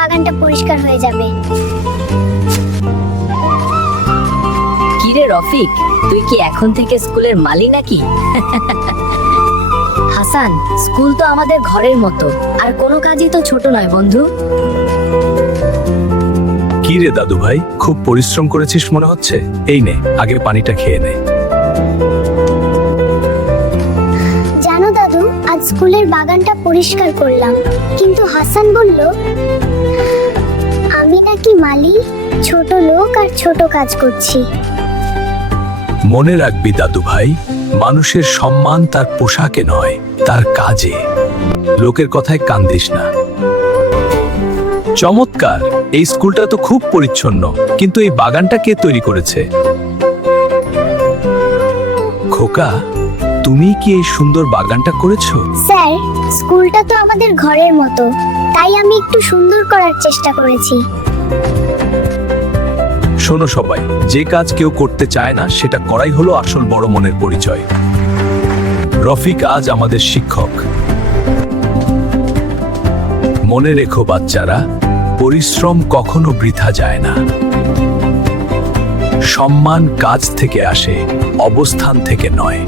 বাগানটা পরিষ্কার হয়ে যাবে। কিরে রফিক, তুই কি এখন থেকে স্কুলের মালি নাকি? হাসান, স্কুল তো আমাদের ঘরের মতো, আর কোনো কাজই তো ছোট নয় বন্ধু। কি রে দাদু ভাই, খুব পরিশ্রম করেছিস মনে হচ্ছে। এই নে, আগে পানিটা খেয়ে নে। জানো দাদু, আজ স্কুলের বাগানটা পরিষ্কার করলাম, কিন্তু হাসান বলল আমি নাকি মালি, ছোট লোক আর ছোট কাজ করছি। মনে রাখবি দাদু ভাই, মানুষের সম্মান তার পোশাকে নয়, তার কাজে। লোকের কথায় কান দিস না। চমৎকার, এই স্কুলটা তো খুব পরিচ্ছন্ন, কিন্তু এই বাগানটা কে তৈরি করেছে? খোকা, তুমি কি এই সুন্দর বাগানটা করেছো? স্যার, স্কুলটা তো আমাদের ঘরের মতো, তাই আমি একটু সুন্দর করার চেষ্টা করেছি। শোনো সবাই, যে কাজ কেউ করতে চায় না সেটা করাই হলো আসল বড় মনের পরিচয়। রফিক আজ আমাদের শিক্ষক। মনে রেখো বাচ্চারা, পরিশ্রম কখনো বৃথা যায় না। সম্মান কাজ থেকে আসে, অবস্থান থেকে নয়।